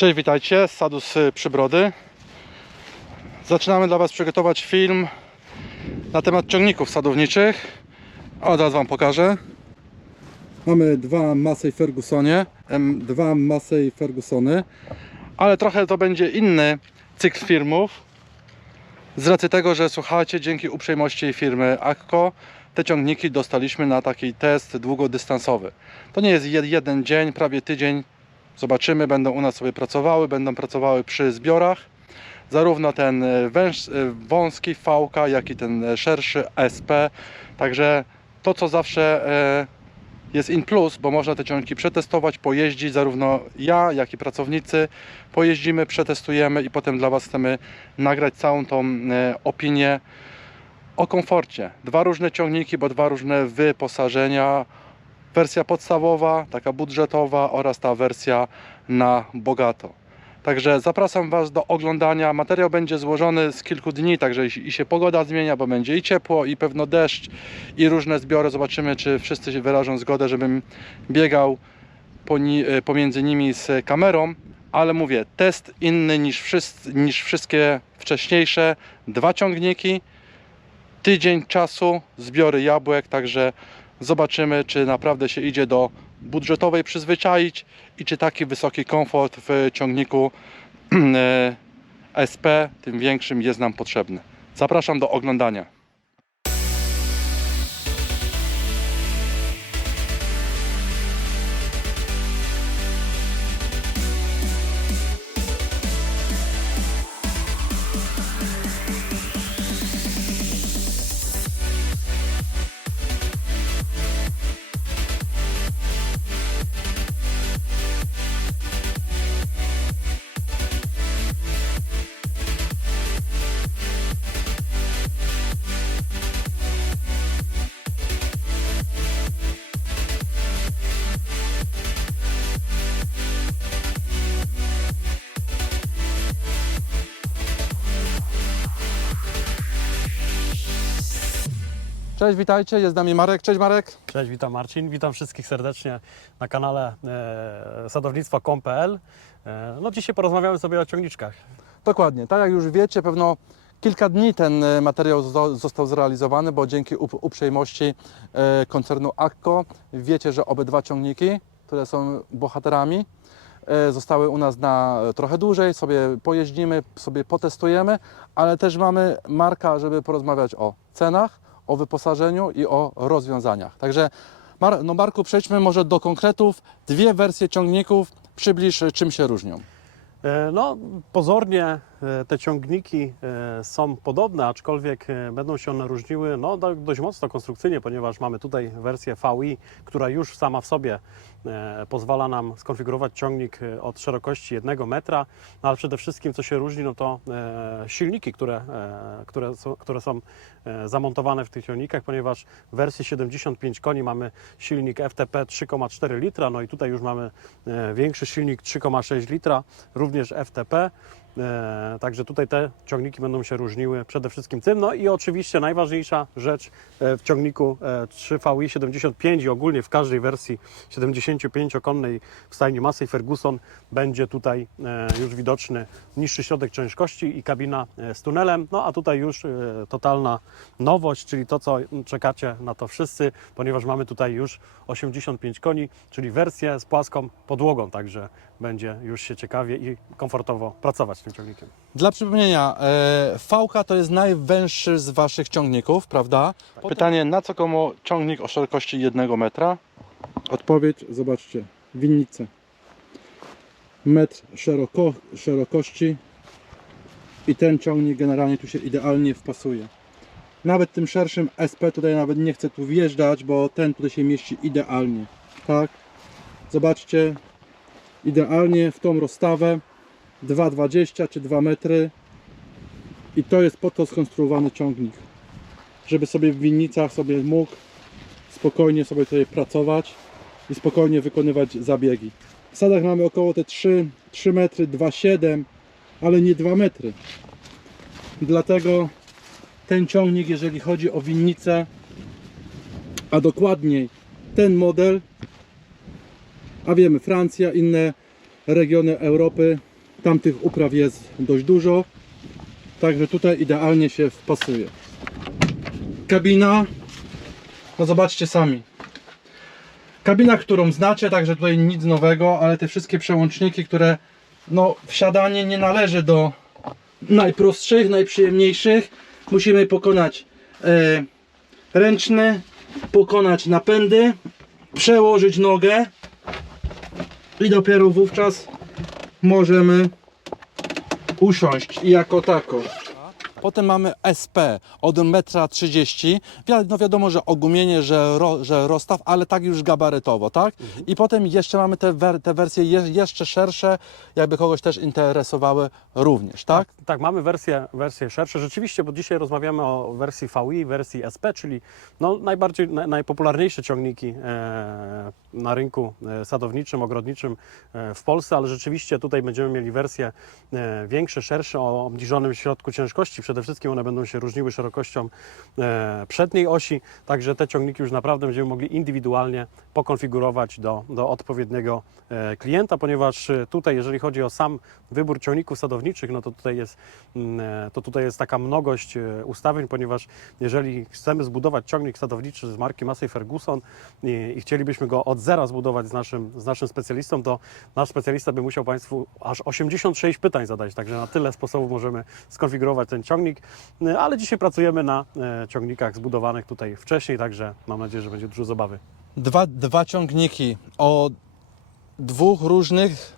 Cześć, witajcie z sadu z Przybrody. Zaczynamy dla Was przygotować film na temat ciągników sadowniczych. Od razu Wam pokażę. Mamy dwa Massey Fergusonie, dwa Massey Fergusony, ale trochę to będzie inny cykl filmów. Z racji tego, że słuchajcie, dzięki uprzejmości firmy Akko, te ciągniki dostaliśmy na taki test długodystansowy. To nie jest jed- jeden dzień, prawie tydzień. Zobaczymy, będą u nas sobie pracowały, będą pracowały przy zbiorach. Zarówno ten e, węż, e, wąski VK, jak i ten e, szerszy SP. Także to, co zawsze jest in plus, bo można te ciągniki przetestować, pojeździć, zarówno ja, jak i pracownicy pojeździmy, przetestujemy i potem dla Was chcemy nagrać całą tą opinię o komforcie. Dwa różne ciągniki, bo dwa różne wyposażenia. Wersja podstawowa, taka budżetowa oraz ta wersja na bogato. Także zapraszam Was do oglądania. Materiał będzie złożony z kilku dni, także i się pogoda zmienia, bo będzie i ciepło, i pewno deszcz, i różne zbiory. Zobaczymy, czy wszyscy się wyrażą zgodę, żebym biegał e, pomiędzy nimi z kamerą. Ale mówię, test inny niż, wszyscy, niż wszystkie wcześniejsze. Dwa ciągniki, tydzień czasu, zbiory jabłek, także zobaczymy, czy naprawdę się idzie do budżetowej przyzwyczaić i czy taki wysoki komfort w ciągniku e, SP, tym większym, jest nam potrzebny. Zapraszam do oglądania. Cześć, witajcie, jest z nami Marek. Cześć Marek. Cześć, witam Marcin. Witam wszystkich serdecznie na kanale e, sadownictwa.com.pl. E, no dzisiaj porozmawiamy sobie o ciągniczkach. Dokładnie, tak jak już wiecie, pewno kilka dni ten e, materiał zo- został zrealizowany, bo dzięki up- uprzejmości e, koncernu Akko wiecie, że obydwa ciągniki, które są bohaterami, e, zostały u nas na trochę dłużej, sobie pojeździmy, sobie potestujemy, ale też mamy Marka, żeby porozmawiać o cenach, o wyposażeniu i o rozwiązaniach. Także no Marku, przejdźmy może do konkretów. Dwie wersje ciągników, przybliż czym się różnią. E, no, pozornie te ciągniki e, są podobne, aczkolwiek e, będą się one różniły no, do, dość mocno konstrukcyjnie, ponieważ mamy tutaj wersję VI, która już sama w sobie e, pozwala nam skonfigurować ciągnik e, od szerokości 1 metra, no, ale przede wszystkim co się różni, no to e, silniki, które, e, które, są, które są e, zamontowane w tych ciągnikach, ponieważ w wersji 75 koni mamy silnik FTP 3,4 litra, no i tutaj już mamy e, większy silnik 3,6 litra, również FTP. E, Także tutaj te ciągniki będą się różniły przede wszystkim tym. No i oczywiście najważniejsza rzecz e, w ciągniku e, 3VI 75 i ogólnie w każdej wersji 75-konnej w stajni Massey Ferguson będzie tutaj e, już widoczny niższy środek ciężkości i kabina e, z tunelem. No a tutaj już e, totalna nowość, czyli to co czekacie na to wszyscy, ponieważ mamy tutaj już 85 koni, czyli wersję z płaską podłogą, także będzie już się ciekawie i komfortowo pracować tym ciągnikiem. Dla przypomnienia, e, VK to jest najwęższy z Waszych ciągników, prawda? Pytanie, na co komu ciągnik o szerokości 1 metra? Odpowiedź, zobaczcie, winnice. Metr szeroko, szerokości i ten ciągnik generalnie tu się idealnie wpasuje. Nawet tym szerszym SP tutaj nawet nie chcę tu wjeżdżać, bo ten tutaj się mieści idealnie. Tak? Zobaczcie, idealnie w tą rozstawę 2,20 czy 2 metry. I to jest po to skonstruowany ciągnik żeby sobie w winnicach sobie mógł spokojnie sobie tutaj pracować i spokojnie wykonywać zabiegi. W sadach mamy około te 3, 3 metry 2,7 ale nie 2 metry. Dlatego ten ciągnik jeżeli chodzi o winnicę a dokładniej ten model a wiemy Francja, inne regiony Europy Tam tych upraw jest dość dużo. Także tutaj idealnie się wpasuje. Kabina. No zobaczcie sami. Kabina, którą znacie, także tutaj nic nowego, ale te wszystkie przełączniki, które no wsiadanie nie należy do najprostszych, najprzyjemniejszych. Musimy pokonać e, ręczny, pokonać napędy, przełożyć nogę i dopiero wówczas możemy usiąść jako tako. Potem mamy SP od 1,30 m. No wiadomo, że ogumienie, że, ro, że rozstaw, ale tak już gabarytowo, tak? I potem jeszcze mamy te, wer, te wersje je, jeszcze szersze, jakby kogoś też interesowały również, tak? Tak, mamy wersje, wersje szersze. Rzeczywiście, bo dzisiaj rozmawiamy o wersji VI, wersji SP, czyli no, najbardziej, naj, najpopularniejsze ciągniki e, na rynku e, sadowniczym, ogrodniczym e, w Polsce, ale rzeczywiście tutaj będziemy mieli wersje e, większe, szersze, o obniżonym środku ciężkości. Przede wszystkim one będą się różniły szerokością e, przedniej osi, także te ciągniki już naprawdę będziemy mogli indywidualnie pokonfigurować do, do odpowiedniego e, klienta, ponieważ e, tutaj, jeżeli chodzi o sam wybór ciągników sadowniczych, no to tutaj jest, mm, to tutaj jest taka mnogość ustawień, ponieważ jeżeli chcemy zbudować ciągnik sadowniczy z marki Massey Ferguson i, i chcielibyśmy go od zera zbudować z naszym, z naszym specjalistą, to nasz specjalista by musiał Państwu aż 86 pytań zadać, także na tyle sposobów możemy skonfigurować ten ciągnik, E, ale dzisiaj pracujemy na e, ciągnikach zbudowanych tutaj wcześniej, także mam nadzieję, że będzie dużo zabawy. Dwa, dwa ciągniki o dwóch różnych,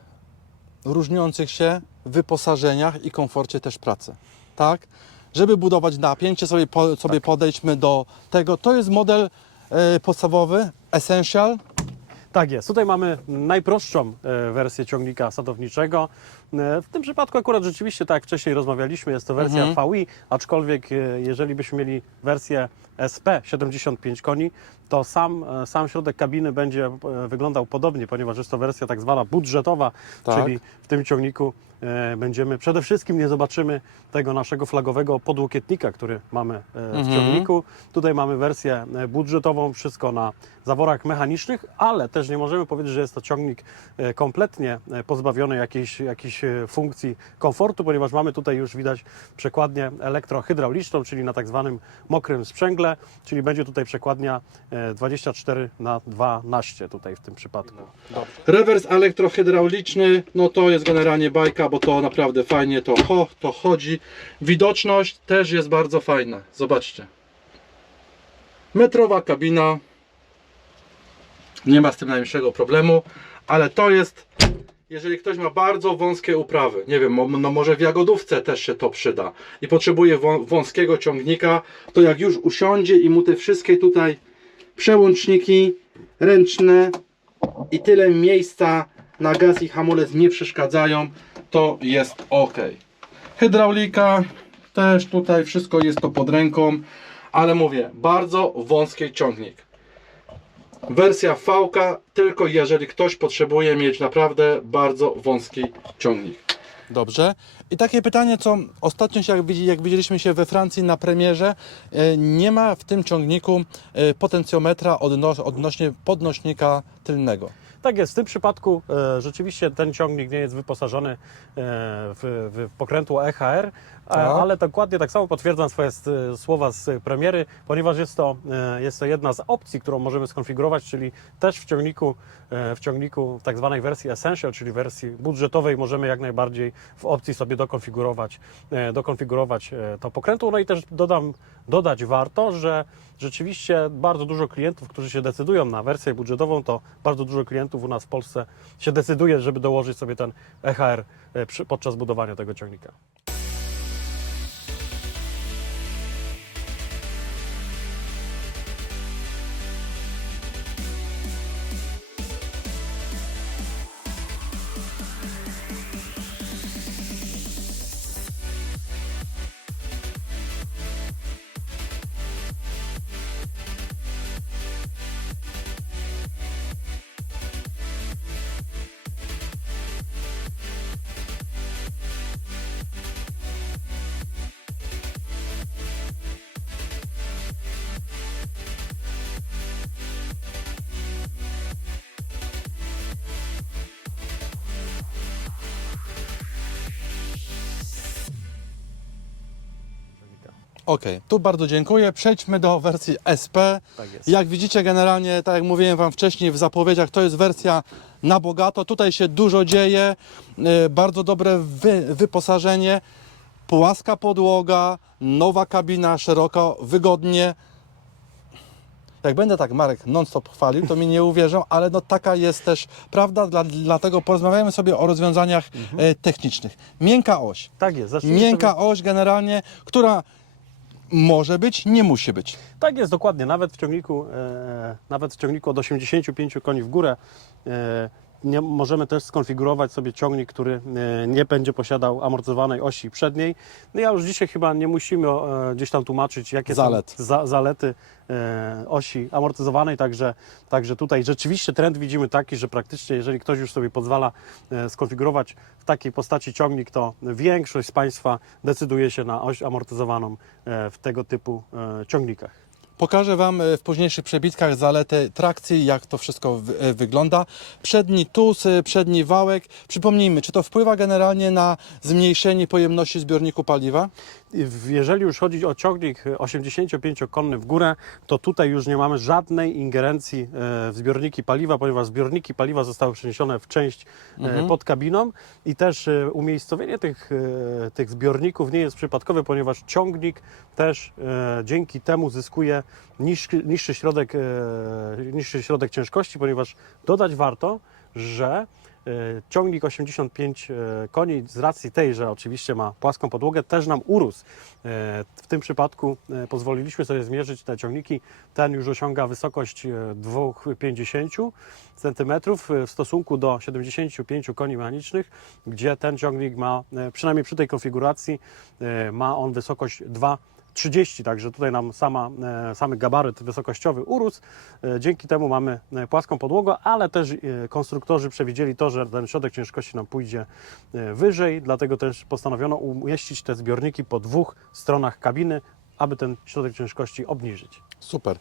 różniących się wyposażeniach i komforcie też pracy. Tak? Żeby budować napięcie, sobie, po, sobie podejdźmy do tego. To jest model e, podstawowy, Essential. Tak jest. Tutaj mamy najprostszą e, wersję ciągnika sadowniczego. E, W tym przypadku akurat rzeczywiście, tak jak wcześniej rozmawialiśmy, jest to wersja Mhm. VI, aczkolwiek e, jeżeli byśmy mieli wersję SP 75 koni, to sam, e, sam środek kabiny będzie e, wyglądał podobnie, ponieważ jest to wersja tak zwana budżetowa, Tak. czyli w tym ciągniku e, będziemy, przede wszystkim nie zobaczymy tego naszego flagowego podłokietnika, który mamy w Mhm. ciągniku. Tutaj mamy wersję budżetową, wszystko na zaworach mechanicznych, ale też nie możemy powiedzieć, że jest to ciągnik kompletnie pozbawiony jakiejś, jakiejś funkcji komfortu, ponieważ mamy tutaj już widać przekładnię elektrohydrauliczną, czyli na tak zwanym mokrym sprzęgle, czyli będzie tutaj przekładnia e, 24 na 12 tutaj w tym przypadku. Rewers elektrohydrauliczny, no to jest generalnie bajka, bo to naprawdę fajnie to, cho, to chodzi. Widoczność też jest bardzo fajna. Zobaczcie. Metrowa kabina. Nie ma z tym najmniejszego problemu, ale to jest, jeżeli ktoś ma bardzo wąskie uprawy, nie wiem, no może w jagodówce też się to przyda i potrzebuje wą- wąskiego ciągnika, to jak już usiądzie i mu te wszystkie tutaj przełączniki ręczne i tyle miejsca na gaz i hamulec nie przeszkadzają, to jest ok. Hydraulika też tutaj wszystko jest to pod ręką, ale mówię, bardzo wąski ciągnik. Wersja V tylko jeżeli ktoś potrzebuje mieć naprawdę bardzo wąski ciągnik. Dobrze. I takie pytanie, co ostatnio, się, jak, widzi- jak widzieliśmy się we Francji na premierze, e, nie ma w tym ciągniku e, potencjometra odno, odnośnie podnośnika tylnego. Tak jest, w tym przypadku e, rzeczywiście ten ciągnik nie jest wyposażony e, w, w pokrętło EHR, a, Tak. ale dokładnie tak samo potwierdzam swoje s- słowa z premiery, ponieważ jest to, e, jest to jedna z opcji, którą możemy skonfigurować, czyli też w ciągniku, e, w ciągniku tak zwanej wersji Essential, czyli wersji budżetowej możemy jak najbardziej w opcji sobie dokonfigurować, e, dokonfigurować e, to pokrętło. No i też dodam, dodać warto, że rzeczywiście bardzo dużo klientów, którzy się decydują na wersję budżetową, to bardzo dużo klientów u nas w Polsce się decyduje, żeby dołożyć sobie ten EHR e, podczas budowania tego ciągnika. Okej, tu bardzo dziękuję. Przejdźmy do wersji SP. Tak jest. Jak widzicie, generalnie, tak jak mówiłem Wam wcześniej w zapowiedziach, to jest wersja na bogato. Tutaj się dużo dzieje, e, bardzo dobre wy, wyposażenie, płaska podłoga, nowa kabina, szeroko, wygodnie. Jak będę tak Marek non-stop chwalił, to mi nie uwierzą, ale no taka jest też prawda, dla, dlatego porozmawiamy sobie o rozwiązaniach e, technicznych. Miękka oś. Tak jest. Miękka sobie- oś generalnie, która może być, nie musi być. Tak jest, dokładnie. Nawet w ciągniku, e, nawet w ciągniku od 85 koni w górę e, nie, możemy też skonfigurować sobie ciągnik, który e, nie będzie posiadał amortyzowanej osi przedniej. No ja już dzisiaj chyba nie musimy e, gdzieś tam tłumaczyć, jakie Zalet. są za, zalety e, osi amortyzowanej, także, także tutaj rzeczywiście trend widzimy taki, że praktycznie jeżeli ktoś już sobie pozwala skonfigurować w takiej postaci ciągnik, to większość z Państwa decyduje się na oś amortyzowaną w tego typu ciągnikach. Pokażę Wam e, w późniejszych przebitkach zalety trakcji, jak to wszystko e, wygląda. Przedni tus, e, przedni wałek. Przypomnijmy, czy to wpływa generalnie na zmniejszenie pojemności zbiorniku paliwa? Jeżeli już chodzi o ciągnik 85-konny w górę, to tutaj już nie mamy żadnej ingerencji e, w zbiorniki paliwa, ponieważ zbiorniki paliwa zostały przeniesione w część e, pod kabiną i też e, umiejscowienie tych, tych zbiorników nie jest przypadkowe, ponieważ ciągnik też dzięki temu zyskuje niższy, niższy, środek, niższy środek ciężkości, ponieważ dodać warto, że Ciągnik 85 e, koni z racji tej, że oczywiście ma płaską podłogę, też nam urósł. E, W tym przypadku e, pozwoliliśmy sobie zmierzyć te ciągniki. Ten już osiąga wysokość e, 2,50 cm w stosunku do 75 koni mechanicznych, gdzie ten ciągnik ma, e, przynajmniej przy tej konfiguracji, e, ma on wysokość 2 30, także tutaj nam sama, e, samy gabaryt wysokościowy urósł. E, Dzięki temu mamy e, płaską podłogę, ale też konstruktorzy przewidzieli to, że ten środek ciężkości nam pójdzie wyżej, dlatego też postanowiono umieścić te zbiorniki po dwóch stronach kabiny, aby ten środek ciężkości obniżyć. Super.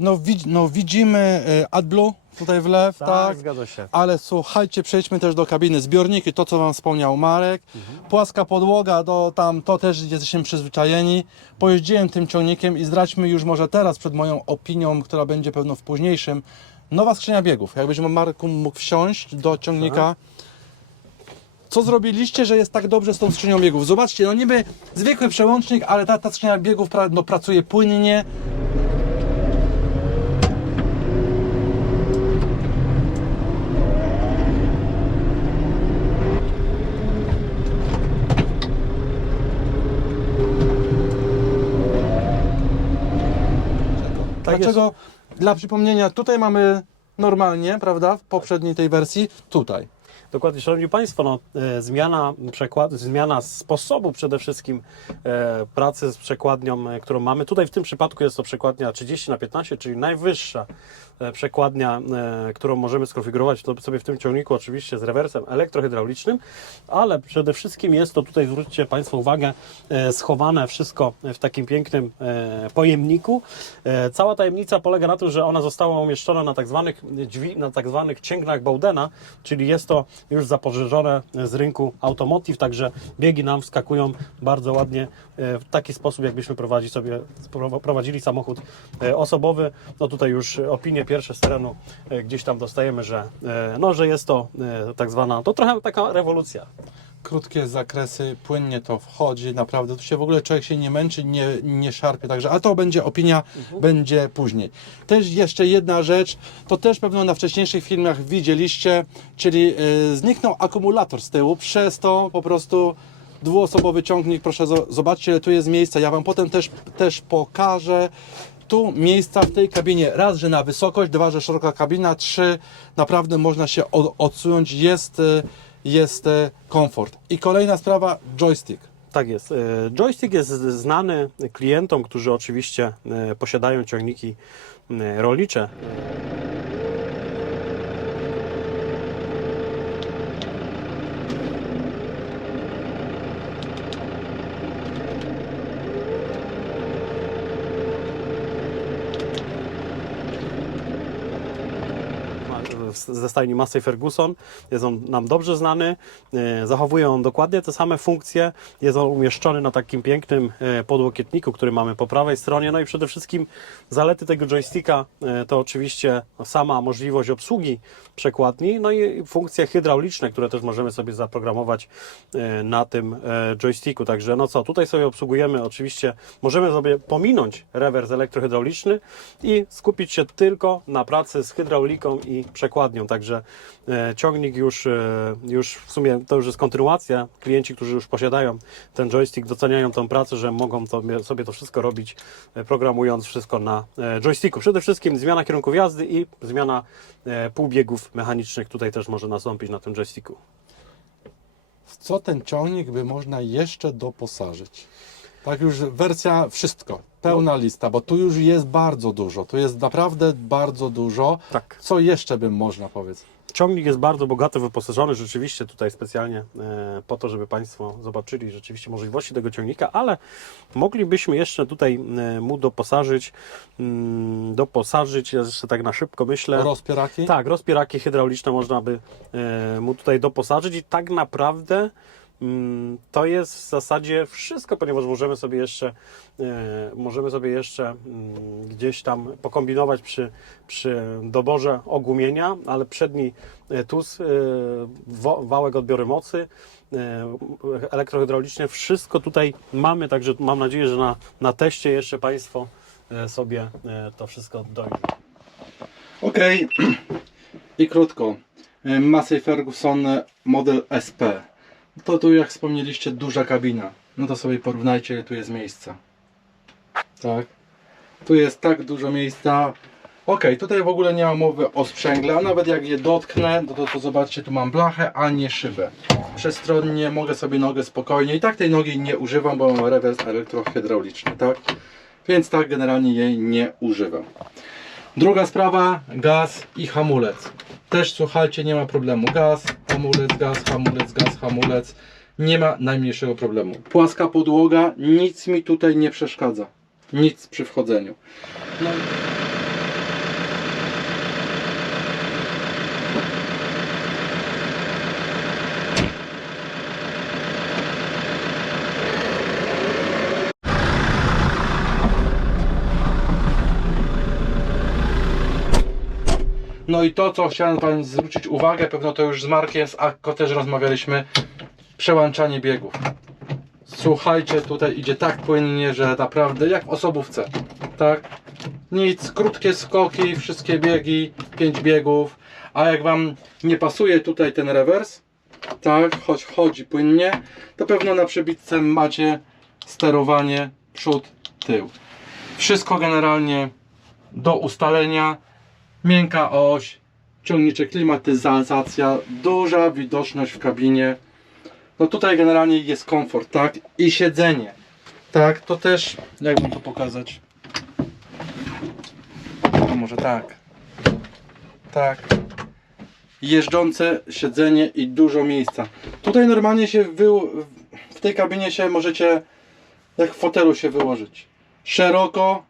No, no, widzimy AdBlue tutaj w lew, tak? zgadza się. Ale słuchajcie, przejdźmy też do kabiny. Zbiorniki, to co Wam wspomniał Marek. Płaska podłoga, do tam, to też jesteśmy przyzwyczajeni. Pojeździłem tym ciągnikiem i zdradźmy już może teraz przed moją opinią, która będzie pewno w późniejszym. Nowa skrzynia biegów. Jakbyś Marku mógł wsiąść do ciągnika. Co zrobiliście, że jest tak dobrze z tą skrzynią biegów? Zobaczcie, no niby zwykły przełącznik, ale ta, ta skrzynia biegów pra, no, pracuje płynnie. Dlaczego? Dla przypomnienia, tutaj mamy normalnie, prawda, w poprzedniej tej wersji, tutaj. Dokładnie, Szanowni Państwo, no, e, zmiana, przekład, zmiana sposobu przede wszystkim e, pracy z przekładnią, e, którą mamy. Tutaj w tym przypadku jest to przekładnia 30 na 15, czyli najwyższa e, przekładnia, e, którą możemy skonfigurować to sobie w tym ciągniku, oczywiście z rewersem elektrohydraulicznym, ale przede wszystkim jest to tutaj, zwróćcie Państwo uwagę, e, schowane wszystko w takim pięknym e, pojemniku. E, Cała tajemnica polega na tym, że ona została umieszczona na tak zwanych, drzwi, na tak zwanych cięgnach Bowdena, czyli jest to już zapożyczone z rynku automotive, także biegi nam wskakują bardzo ładnie e, w taki sposób, jakbyśmy prowadzi sobie, prowadzili samochód e, osobowy. No tutaj już opinie pierwsze z terenu e, gdzieś tam dostajemy, że, no, że jest to tak zwana, to trochę taka rewolucja. Krótkie zakresy, płynnie to wchodzi, naprawdę. Tu się w ogóle człowiek się nie męczy, nie, nie szarpie, także, a to będzie opinia, będzie później. Też jeszcze jedna rzecz, to też pewno na wcześniejszych filmach widzieliście, czyli y, zniknął akumulator z tyłu, przez to po prostu dwuosobowy ciągnik, proszę zo- zobaczcie, tu jest miejsca, ja Wam potem też, też pokażę. Tu miejsca w tej kabinie, raz, że na wysokość, dwa, że szeroka kabina, trzy, naprawdę można się od, odsunąć, jest, y, jest y, komfort. I kolejna sprawa, joystick. Tak jest. E, Joystick jest znany klientom, którzy oczywiście e, posiadają ciągniki e, rolnicze. Ze stajni Massey Ferguson. Jest on nam dobrze znany, e, zachowuje on dokładnie te same funkcje. Jest on umieszczony na takim pięknym e, podłokietniku, który mamy po prawej stronie. No i przede wszystkim zalety tego joysticka e, to oczywiście sama możliwość obsługi przekładni, no i funkcje hydrauliczne, które też możemy sobie zaprogramować na tym joysticku. Także no co, tutaj sobie obsługujemy oczywiście, możemy sobie pominąć rewers elektrohydrauliczny i skupić się tylko na pracy z hydrauliką i przekładnią. Także e, ciągnik już, e, już w sumie to już jest kontynuacja. Klienci, którzy już posiadają ten joystick, doceniają tą pracę, że mogą to, sobie to wszystko robić, e, programując wszystko na joysticku. Przede wszystkim zmiana kierunków jazdy i zmiana półbiegów mechanicznych tutaj też może nastąpić na tym joysticku. W co ten ciągnik by można jeszcze doposażyć? Tak już wersja wszystko, pełna lista, bo tu już jest bardzo dużo, tu jest naprawdę bardzo dużo. Tak. Co jeszcze bym można powiedzieć? Ciągnik jest bardzo bogato wyposażony, rzeczywiście tutaj specjalnie e, po to, żeby Państwo zobaczyli rzeczywiście możliwości tego ciągnika, ale moglibyśmy jeszcze tutaj e, mu doposażyć, mm, doposażyć, ja jeszcze tak na szybko myślę. Rozpieraki? Tak, rozpieraki hydrauliczne można by e, mu tutaj doposażyć i tak naprawdę to jest w zasadzie wszystko, ponieważ możemy sobie jeszcze e, możemy sobie jeszcze mm, gdzieś tam pokombinować przy, przy doborze ogumienia, ale przedni e, tuz, e, wałek odbiory mocy, elektrohydrauliczne, wszystko tutaj mamy, także mam nadzieję, że na, na teście jeszcze Państwo sobie to wszystko dojdą. Okej. I krótko. Massey Ferguson model SP. To tu jak wspomnieliście duża kabina. No to sobie porównajcie ile tu jest miejsca. Tak. Tu jest tak dużo miejsca. Okej, tutaj w ogóle nie ma mowy o sprzęgle, a nawet jak je dotknę, no to, to zobaczcie, tu mam blachę, a nie szybę. Przestronnie mogę sobie nogę spokojnie. I tak tej nogi nie używam, bo mam rewers elektrohydrauliczny, tak? Więc tak generalnie jej nie używam. Druga sprawa, gaz i hamulec. Też słuchajcie, nie ma problemu. Gaz, hamulec, gaz, hamulec, gaz, hamulec. Nie ma najmniejszego problemu. Płaska podłoga, nic mi tutaj nie przeszkadza. Nic przy wchodzeniu. No. No i to, co chciałem Wam zwrócić uwagę, pewno to już z Markiem, z Akko też rozmawialiśmy, przełączanie biegów. Słuchajcie, tutaj idzie tak płynnie, że naprawdę jak w osobówce, tak? Nic, krótkie skoki, wszystkie biegi, pięć biegów, a jak Wam nie pasuje tutaj ten rewers, tak, choć chodzi płynnie, to pewno na przebitce macie sterowanie przód, tył. Wszystko generalnie do ustalenia miękka oś, ciągniczek klimatyzacja, duża widoczność w kabinie. No tutaj generalnie jest komfort, tak? I siedzenie. Tak, to też, jak mam to pokazać? No może tak. Tak. Jeżdżące siedzenie i dużo miejsca. Tutaj normalnie się wy... w tej kabinie się możecie jak w fotelu się wyłożyć. Szeroko,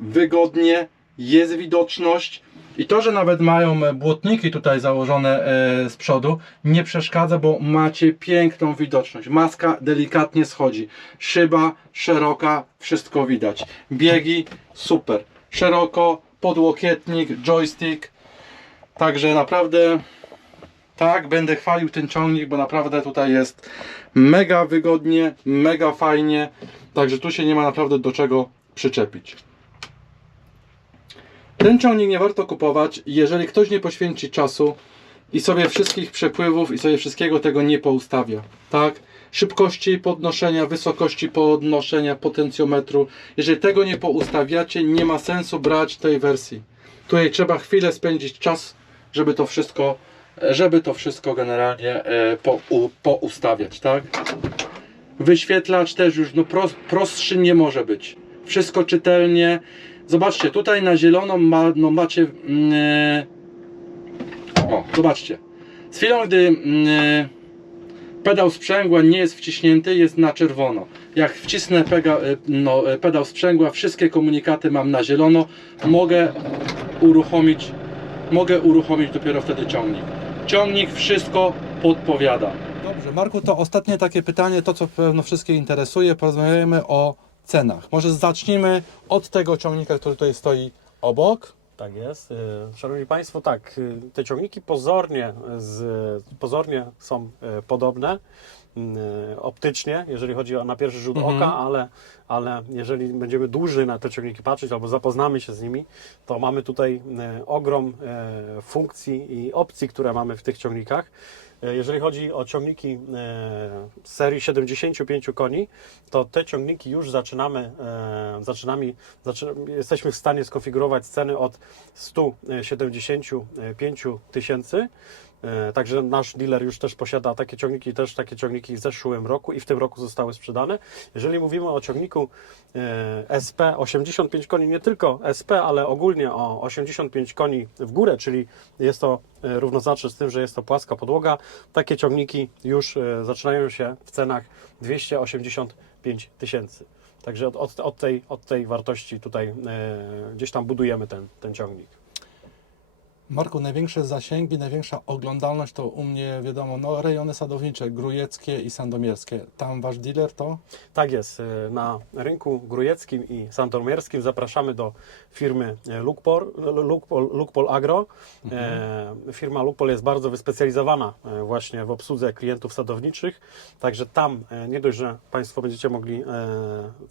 wygodnie, jest widoczność i to, że nawet mają e, błotniki tutaj założone e, z przodu nie przeszkadza, bo macie piękną widoczność. Maska delikatnie schodzi. Szyba szeroka, wszystko widać. Biegi super. Szeroko, podłokietnik, joystick. Także naprawdę tak, będę chwalił ten ciągnik, bo naprawdę tutaj jest mega wygodnie, mega fajnie. Także tu się nie ma naprawdę do czego przyczepić. Ten ciągnik nie warto kupować, jeżeli ktoś nie poświęci czasu i sobie wszystkich przepływów i sobie wszystkiego tego nie poustawia. Tak? Szybkości podnoszenia, wysokości podnoszenia potencjometru. Jeżeli tego nie poustawiacie, nie ma sensu brać tej wersji. Tutaj trzeba chwilę spędzić czas, żeby to wszystko, żeby to wszystko generalnie e, po, u, poustawiać, tak? Wyświetlacz też już no pros, prostszy nie może być. Wszystko czytelnie. Zobaczcie, tutaj na zielono ma, no macie. e, o, zobaczcie. Z chwilą, gdy e, pedał sprzęgła nie jest wciśnięty, jest na czerwono. Jak wcisnę pega, e, no, pedał sprzęgła, wszystkie komunikaty mam na zielono, mogę uruchomić mogę uruchomić dopiero wtedy ciągnik. Ciągnik wszystko podpowiada. Dobrze, Marku, to ostatnie takie pytanie, to co pewno wszystkich interesuje, porozmawiajmy o cenach. Może zacznijmy od tego ciągnika, który tutaj stoi obok. Tak jest. Y, Szanowni Państwo, tak, y, te ciągniki pozornie, z, pozornie są y, podobne y, optycznie, jeżeli chodzi o na pierwszy rzut Mhm. oka, ale, ale jeżeli będziemy dłużej na te ciągniki patrzeć albo zapoznamy się z nimi, to mamy tutaj y, ogrom y, funkcji i opcji, które mamy w tych ciągnikach. Y, Jeżeli chodzi o ciągniki z serii 75 koni, to te ciągniki już zaczynamy, e, zaczynamy, zaczy, jesteśmy w stanie skonfigurować ceny od 175 tysięcy. E, Także nasz dealer już też posiada takie ciągniki, też takie ciągniki w zeszłym roku i w tym roku zostały sprzedane. Jeżeli mówimy o ciągniku e, SP 85 koni, nie tylko SP, ale ogólnie o 85 koni w górę, czyli jest to e, równoznaczne z tym, że jest to płaska podłoga, takie ciągniki już zaczynają się w cenach 285 tysięcy. Także od, od, od, tej, od tej wartości tutaj gdzieś tam budujemy ten, ten ciągnik. Marku, największe zasięgi, największa oglądalność to u mnie wiadomo, no rejony sadownicze, grujeckie i sandomierskie. Tam wasz dealer to? Tak jest. e, Na rynku grujeckim i sandomierskim zapraszamy do firmy e, Lukpol, Lukpol, Lukpol Agro. E, Firma Lukpol jest bardzo wyspecjalizowana właśnie w obsłudze klientów sadowniczych, także tam nie dość, że Państwo będziecie mogli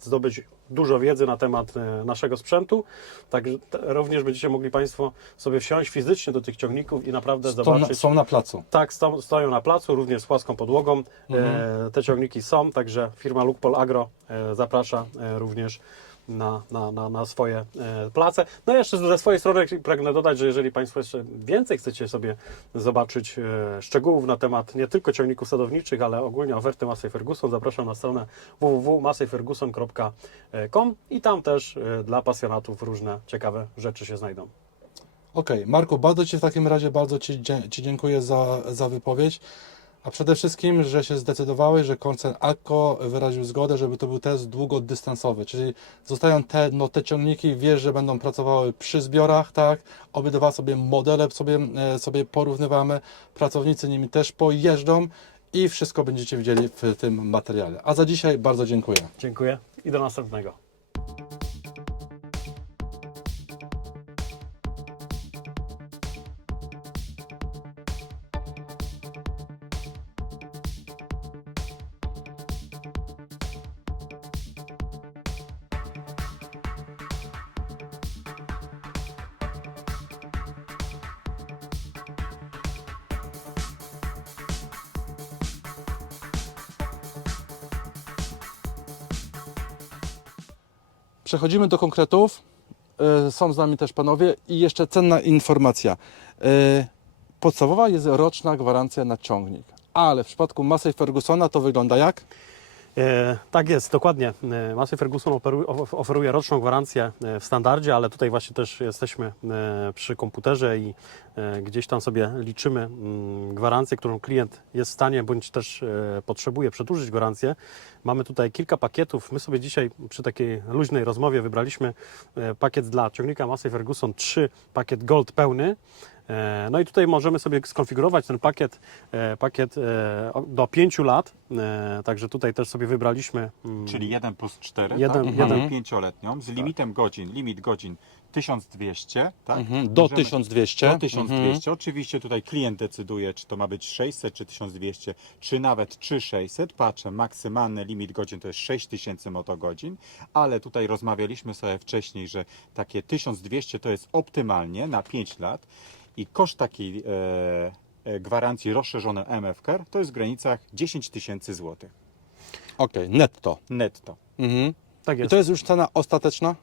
zdobyć dużo wiedzy na temat e, naszego sprzętu, tak również będziecie mogli Państwo sobie wsiąść fizycznie do tych ciągników i naprawdę na, zobaczyć. są na placu. Tak, sto, stoją na placu, również z płaską podłogą. E, te ciągniki są, także firma Lukpol Agro e, zaprasza e, również na, na, na, na swoje e, place. No jeszcze ze swojej strony pragnę dodać, że jeżeli Państwo jeszcze więcej chcecie sobie zobaczyć e, szczegółów na temat nie tylko ciągników sadowniczych, ale ogólnie oferty Massey Ferguson, zapraszam na stronę www.masseyferguson.com i tam też e, dla pasjonatów różne ciekawe rzeczy się znajdą. Okej, Marku, bardzo Ci w takim razie bardzo Ci, ci dziękuję za, za wypowiedź. A przede wszystkim, że się zdecydowałeś, że koncern Akko wyraził zgodę, żeby to był test długodystansowy, czyli zostają te, no, te ciągniki, wiesz, że będą pracowały przy zbiorach, tak? Obydwa sobie modele sobie, e, sobie porównywamy, pracownicy nimi też pojeżdżą i wszystko będziecie widzieli w tym materiale. A za dzisiaj bardzo dziękuję. Dziękuję i do następnego. Przechodzimy do konkretów. E, Są z nami też panowie i jeszcze cenna informacja. E, Podstawowa jest roczna gwarancja na ciągnik, ale w przypadku Massey Fergusona to wygląda jak? E, tak jest, dokładnie. E, Massey Ferguson oferuje roczną gwarancję e, w standardzie, ale tutaj właśnie też jesteśmy przy komputerze i gdzieś tam sobie liczymy mm, gwarancję, którą klient jest w stanie bądź też potrzebuje przedłużyć gwarancję. Mamy tutaj kilka pakietów. My sobie dzisiaj przy takiej luźnej rozmowie wybraliśmy pakiet dla ciągnika Massey Ferguson 3, pakiet Gold pełny. E, No i tutaj możemy sobie skonfigurować ten pakiet, e, pakiet e, do 5 lat, także tutaj też sobie wybraliśmy. mm, Czyli 1 plus 4, Jeden- tak? jeden- Mamy pięcioletnią z limitem godzin, limit godzin 1200, tak? Mhm, Do Możemy- 1200. Do 1200. Oczywiście tutaj klient decyduje, czy to ma być 600, czy 1200, czy nawet 3600. Patrzę, maksymalny limit godzin to jest 6000 motogodzin, ale tutaj rozmawialiśmy sobie wcześniej, że takie 1200 to jest optymalnie na 5 lat i koszt takiej e, e, gwarancji rozszerzonej MF Car to jest w granicach 10 tysięcy złotych Okej, netto. netto. Mhm. tak I jest. to jest już cena ostateczna?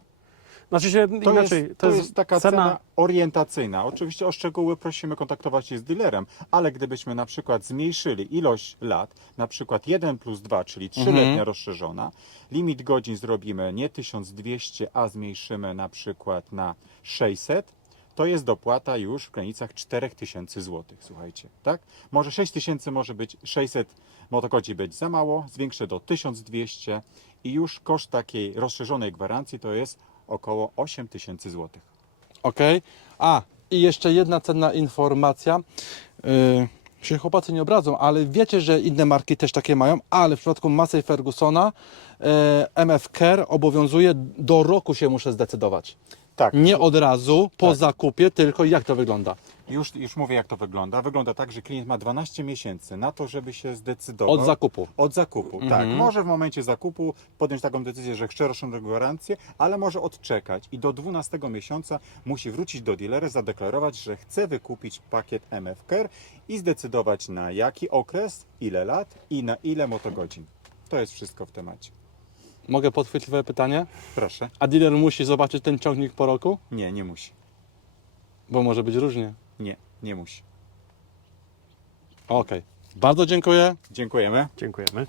Znaczy się To, inaczej, jest, to jest taka cena, orientacyjna. Oczywiście o szczegóły prosimy kontaktować się z dealerem, ale gdybyśmy na przykład zmniejszyli ilość lat, na przykład 1 plus 2, czyli 3-letnia Mhm. rozszerzona, limit godzin zrobimy nie 1200, a zmniejszymy na przykład na 600, to jest dopłata już w granicach 4000 zł, słuchajcie, tak? Może 6000 może być 600 motogodzin być za mało, zwiększę do 1200 i już koszt takiej rozszerzonej gwarancji to jest około 8000 zł. Okej. A, I jeszcze jedna cenna informacja. Yy, się chłopacy nie obradzą, ale wiecie, że inne marki też takie mają, ale w przypadku Massey Fergusona yy, MF Care obowiązuje do roku się muszę zdecydować. Tak, Nie od razu po Tak. zakupie, tylko jak to wygląda? już, już mówię jak to wygląda. Wygląda tak, że klient ma 12 miesięcy na to, żeby się zdecydował. Od zakupu. Od zakupu, tak. Mhm. Może w momencie zakupu podjąć taką decyzję, że chce roczną gwarancję, ale może odczekać i do 12 miesiąca musi wrócić do dealera, zadeklarować, że chce wykupić pakiet MF Care i zdecydować na jaki okres, ile lat i na ile motogodzin. To jest wszystko w temacie. Mogę podchwycić Twoje pytanie? Proszę. A dealer musi zobaczyć ten ciągnik po roku? Nie, nie musi. Bo może być różnie. Nie, nie musi. Okej. Bardzo dziękuję. Dziękujemy. Dziękujemy.